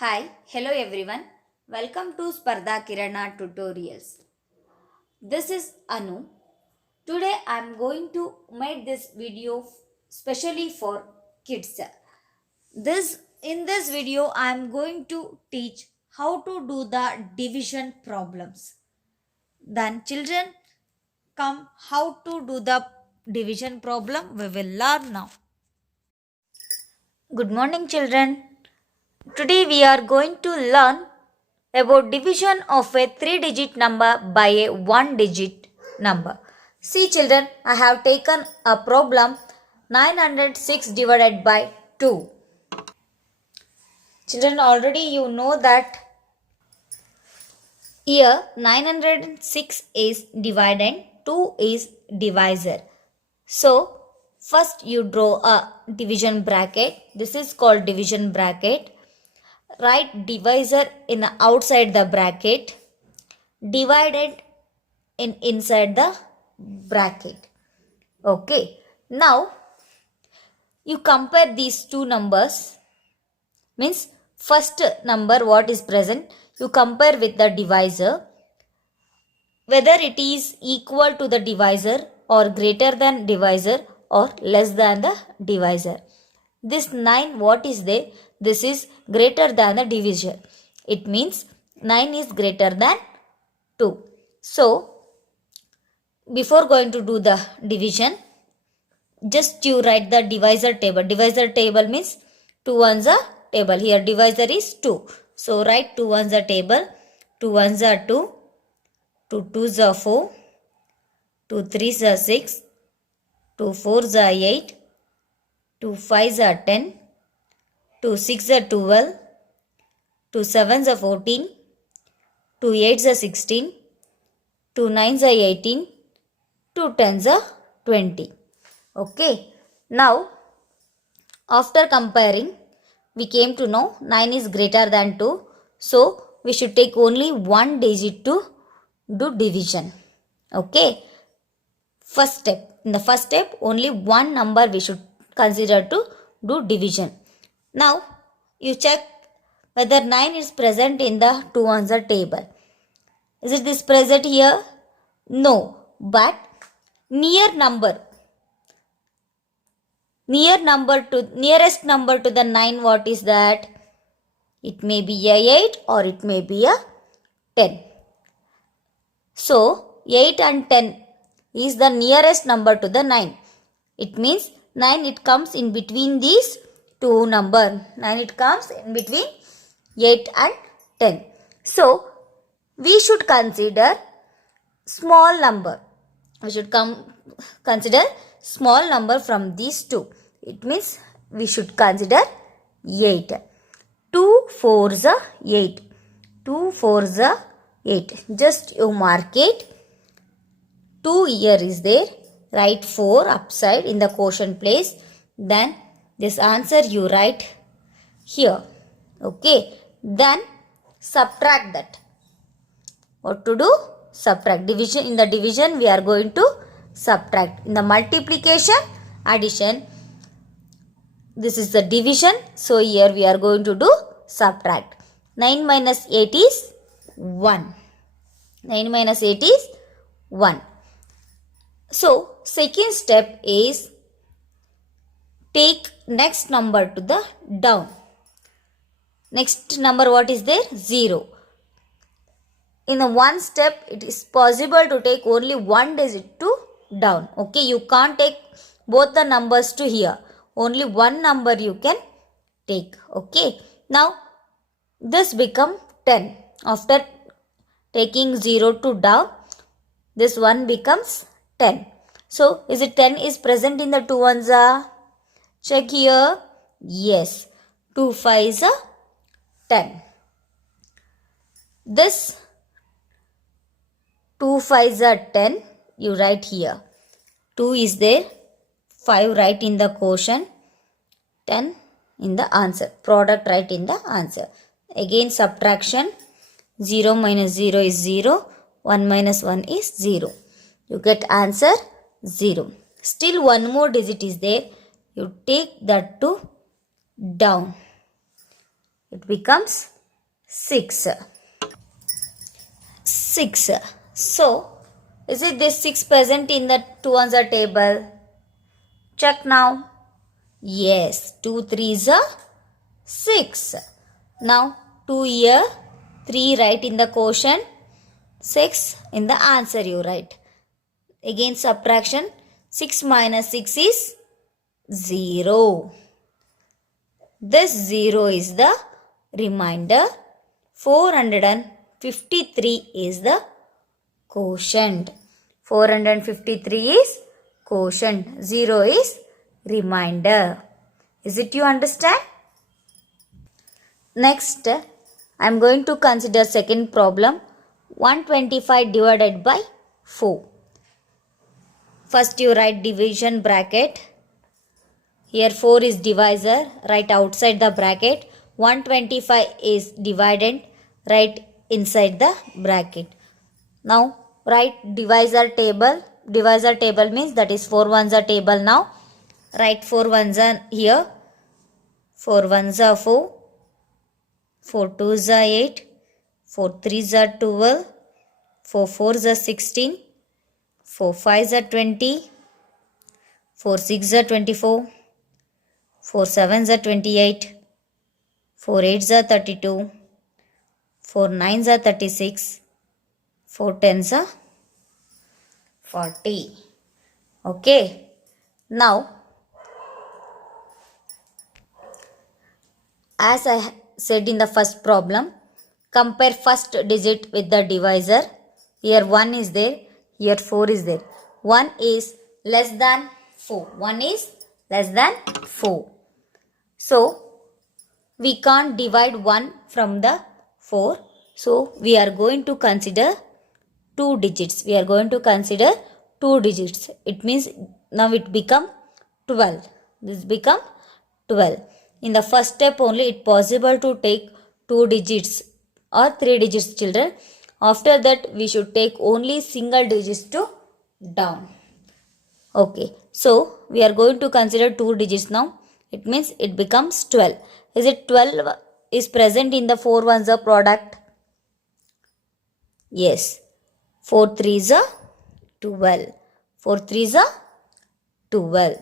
Hi, hello everyone. Welcome to Spardha Kirana Tutorials. This is Anu. Today I am going to make this video specially for kids. In this video I am going to teach how to do the division problems. Then children come how to do the division problem we will learn now. Good morning children. Today we are going to learn about division of a 3-digit number by a 1-digit number. See children, I have taken a problem 906 divided by 2. Children, already you know that here 906 is dividend, 2 is divisor. So, first you draw a division bracket. This is called division bracket. Write divisor in the outside the bracket, divided in inside the bracket. Okay. Now you compare these two numbers. Means first number what is present, you compare with the divisor, whether it is equal to the divisor or greater than divisor or less than the divisor. This 9 what is there? This is greater than the divisor. It means 9 is greater than 2. So, before going to do the division, just you write the divisor table. Divisor table means 2 ones are table. Here divisor is 2. So, write 2 ones are table. 2 ones are 2. 2 twos are 4. 2 threes are 6. 2 fours are 8. 2 fives are 10. 2 6 are 12. 2 sevens are 14. 2 eights are 16. 2 nines are 18. 2 tens are 20. Okay. Now, after comparing, we came to know 9 is greater than 2. So, we should take only one digit to do division. Okay. First step. In the first step, only one number we should consider to do division. Now, you check whether 9 is present in the 2 answer table. Is it this present here? No. But nearest number nearest number to the 9, what is that? It may be a 8 or it may be a 10. So, 8 and 10 is the nearest number to the 9. It means 9 it comes in between these two numbers. 9 it comes in between 8 and 10. So, we should consider small number. We should consider small number from these two. It means we should consider 8. 2 fours are 8. 2 fours are 8. Just you mark it. 2 here is there. Write 4 upside in the quotient place. Then this answer you write here. Okay. Then subtract that. What to do? Subtract. Division. In the division we are going to subtract. In the multiplication, addition, this is the division. So, here we are going to do subtract. 9 minus 8 is 1. 9 minus 8 is 1. So, second step is take next number to the down. Next number what is there? 0. In the one step, it is possible to take only one digit to down. Okay, you can't take both the numbers to here. Only one number you can take. Okay, now this become 10. After taking 0 to down, this one becomes 10. So, is it 10 is present in the 2 ones? Check here. Yes. 2 5s are 10. This 2 5s are 10. You write here. 2 is there. 5 write in the quotient. 10 in the answer. Product write in the answer. Again subtraction. 0 minus 0 is 0. 1 minus 1 is 0. You get answer 0. Still one more digit is there. You take that to down. It becomes 6. 6. So, is it this 6 present in the 2 answer table? Check now. Yes, 2 3s are 6. Now, 2 here, 3 write in the quotient, 6 in the answer you write. Again subtraction, 6 minus 6 is 0. This 0 is the remainder. 453 is the quotient. 453 is quotient. 0 is remainder. Is it you understand? Next, I am going to consider second problem. 125 divided by 4. First you write division bracket. Here 4 is divisor. Write outside the bracket. 125 is dividend. Write inside the bracket. Now write divisor table. Divisor table means that is 4 ones are table now. Write 4 ones are here. 4 ones are 4. 4 twos are 8. 4 threes are 12. 4 fours are 16. 4 fives are 20. 4 sixes are 24. 4 sevens are 28. 4 eights are 32. 4 nines are 36. 4 tens are 40. Okay. Now, as I said in the first problem, compare first digit with the divisor. Here 1 is there. Here 4 is there. 1 is less than 4. 1 is less than 4. So, we can't divide 1 from the 4. So, we are going to consider 2 digits. We are going to consider 2 digits. It means now it become 12. This become 12. In the first step only it possible to take 2 digits or 3 digits children. After that we should take only single digits to down. Okay. So, we are going to consider 2 digits now. It means it becomes 12. Is it 12 is present in the 4 ones are product? Yes. 4 threes are 12. 4 threes are 12.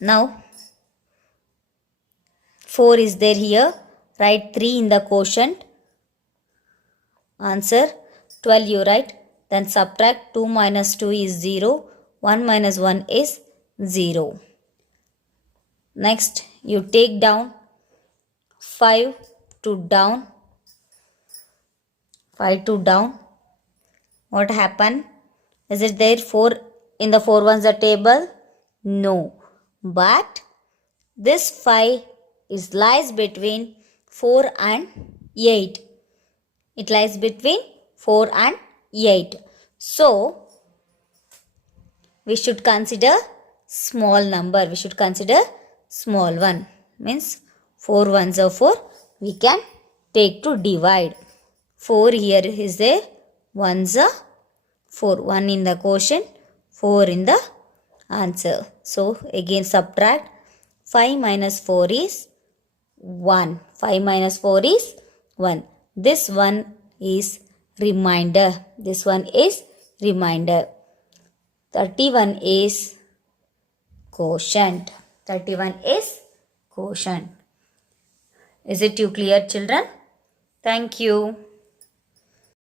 Now, 4 is there here. Write 3 in the quotient. Answer 12 you write. Then subtract 2 minus 2 is 0. 1 minus 1 is 0. Next, you take down 5 to down. 5 to down. What happened? Is it there 4 in the 4 ones are table? No. But this 5 is lies between 4 and 8. It lies between 4 and 8. So, we should consider small number. We should consider small one. Means 4 ones are 4. We can take to divide. 4 here is there. Ones are 4. 1 in the quotient. 4 in the answer. So, again subtract. 5 minus 4 is 1. 5 minus 4 is 1. This one is remainder. This one is remainder. 31 is quotient. 31 is quotient. Is it you clear children? Thank you.